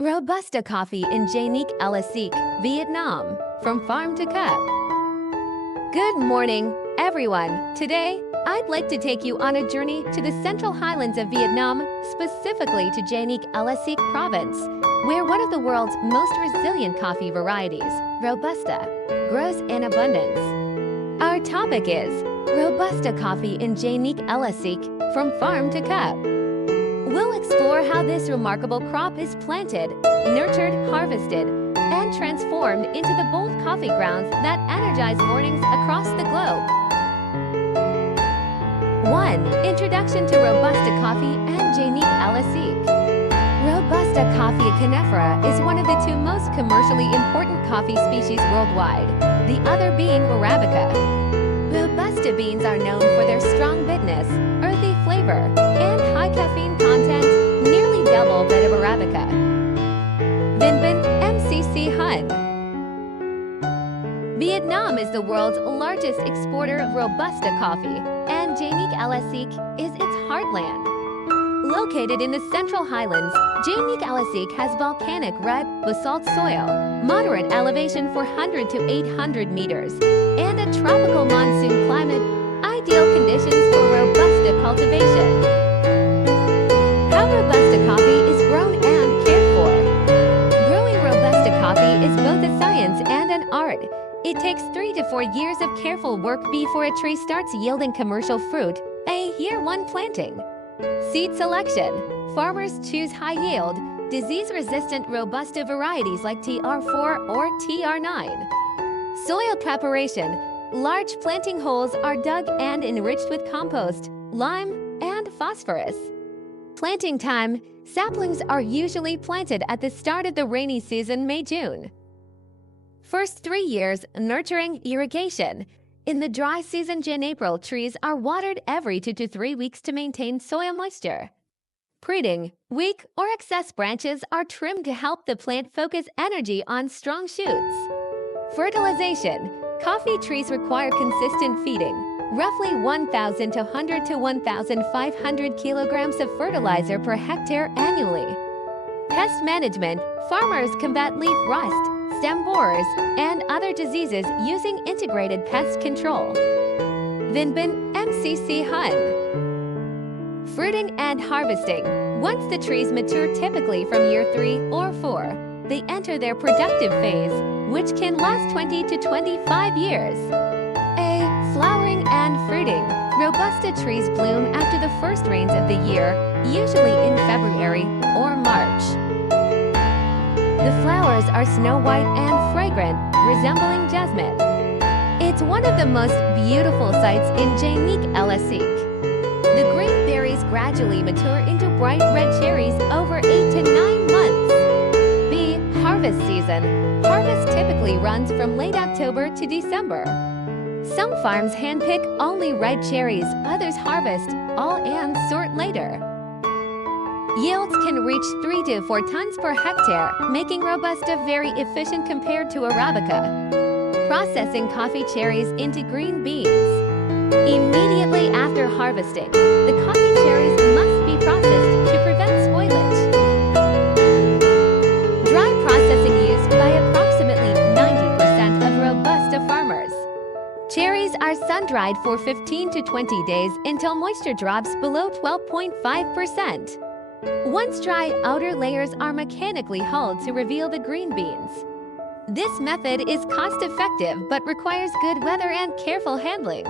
Robusta coffee in Daklak, Vietnam, from farm to cup. Good morning, everyone. Today, I'd like to take you on a journey to the central highlands of Vietnam, specifically to Daklak province, where one of the world's most resilient coffee varieties, Robusta, grows in abundance. Our topic is Robusta coffee in Daklak, from farm to cup. We'll explore how this remarkable crop is planted, nurtured, harvested, and transformed into the bold coffee grounds that energize mornings across the globe. 1. Introduction to Robusta coffee and Daklak. Robusta coffee Conifera is one of the two most commercially important coffee species worldwide, the other being Arabica. Robusta beans are known for their strong bitterness, earthy flavor, and high caffeine content, nearly double that of Arabica. Vinh Binh MCC Hun. Vietnam is the world's largest exporter of Robusta coffee, and Daklak is its heartland. Located in the central highlands, Daklak has volcanic red basalt soil, moderate elevation 400 to 800 meters, and a tropical monsoon climate, ideal conditions for Robusta cultivation. How Robusta coffee is grown and cared for. Growing Robusta coffee is both a science and an art. It takes 3 to 4 years of careful work before a tree starts yielding commercial fruit, a year-one planting. Seed selection. Farmers choose high-yield, disease-resistant Robusta varieties like TR4 or TR9. Soil preparation. Large planting holes are dug and enriched with compost, lime, and phosphorus. Planting time. Saplings are usually planted at the start of the rainy season, May-June. First 3 years, nurturing, irrigation. In the dry season, Jan-April, trees are watered every 2 to 3 weeks to maintain soil moisture. Pruning. Weak or excess branches are trimmed to help the plant focus energy on strong shoots. Fertilization. Coffee trees require consistent feeding, roughly 1,200 to 1,500 kilograms of fertilizer per hectare annually. Pest management. Farmers combat leaf rust, stem borers, and other diseases using integrated pest control. Vinh Binh MCC Hun. Fruiting and harvesting. Once the trees mature, typically from year 3 or 4, they enter their productive phase, which can last 20 to 25 years. A. Flowering and fruiting. Robusta trees bloom after the first rains of the year, usually in February or March. The flowers are snow white and fragrant, resembling jasmine. It's one of the most beautiful sights in Daklak. The green berries gradually mature into bright red cherries over 8 to 9 months. B. Harvest season. Harvest typically runs from late October to December. Some farms handpick only red cherries, others harvest all and sort later. Yields can reach 3 to 4 tons per hectare, making Robusta very efficient compared to Arabica. Processing coffee cherries into green beans. Immediately after harvesting, the coffee cherries must be processed to prevent spoilage. Dry processing used by approximately 90% of Robusta farmers. Cherries are sun-dried for 15 to 20 days until moisture drops below 12.5%. Once dry, outer layers are mechanically hulled to reveal the green beans. This method is cost-effective but requires good weather and careful handling.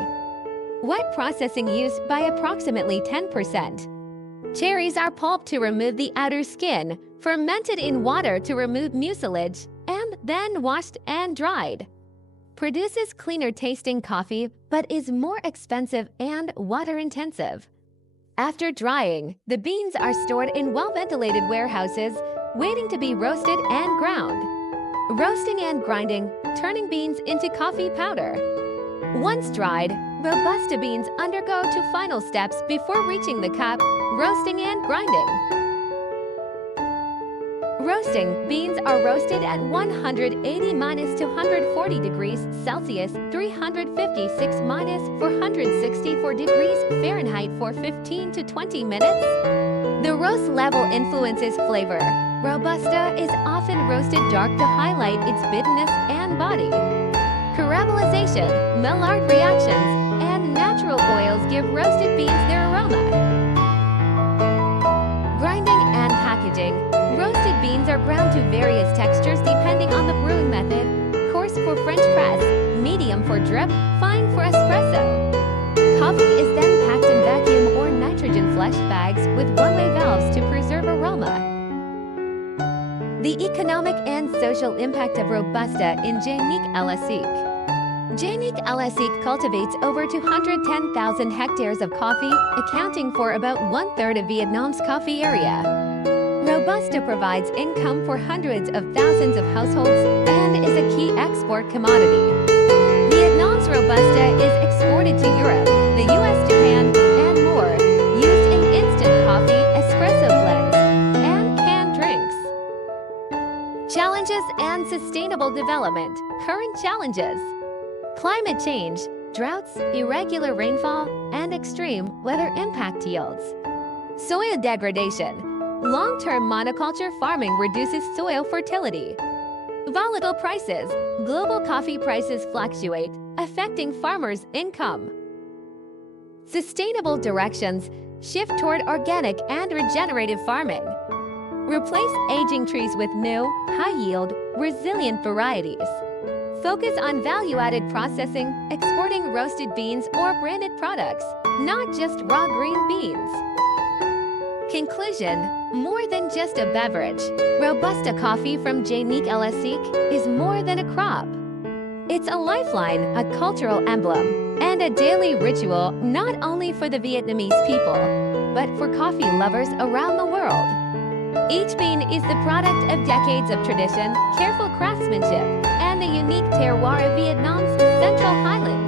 Wet processing used by approximately 10%. Cherries are pulped to remove the outer skin, fermented in water to remove mucilage, and then washed and dried. Produces cleaner-tasting coffee but is more expensive and water-intensive. After drying, the beans are stored in well-ventilated warehouses, waiting to be roasted and ground. Roasting and grinding, turning beans into coffee powder. Once dried, Robusta beans undergo 2 final steps before reaching the cup: roasting and grinding. Roasting. Beans are roasted at 180-240 degrees Celsius, 356-464 degrees Fahrenheit for 15 to 20 minutes. The roast level influences flavor. Robusta is often roasted dark to highlight its bitterness and body. Caramelization, Maillard reactions, and natural oils give roasted beans their aroma. Grinding and packaging. Roasted beans are ground to various textures depending on the brewing method. Coarse for French press, medium for drip, fine for espresso. Coffee is then packed in vacuum or nitrogen-flushed bags with one-way valves to preserve aroma. The economic and social impact of Robusta in Daklak Daklak cultivates over 210,000 hectares of coffee, accounting for about one-third of Vietnam's coffee area. Robusta provides income for hundreds of thousands of households and is a key export commodity. Vietnam's Robusta is exported to Europe, the US, Japan, and more, used in instant coffee, espresso blends, and canned drinks. Challenges and sustainable development. Current challenges: climate change, droughts, irregular rainfall, and extreme weather impact yields. Soil degradation. Long-term monoculture farming reduces soil fertility. Volatile prices. Global coffee prices fluctuate, affecting farmers' income. Sustainable directions. Shift toward organic and regenerative farming. Replace aging trees with new, high-yield, resilient varieties. Focus on value-added processing, exporting roasted beans or branded products, not just raw green beans. Conclusion: more than just a beverage, Robusta coffee from Daklak is more than a crop. It's a lifeline, a cultural emblem, and a daily ritual not only for the Vietnamese people, but for coffee lovers around the world. Each bean is the product of decades of tradition, careful craftsmanship, and the unique terroir of Vietnam's Central Highlands.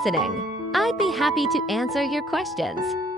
listening. I'd be happy to answer your questions.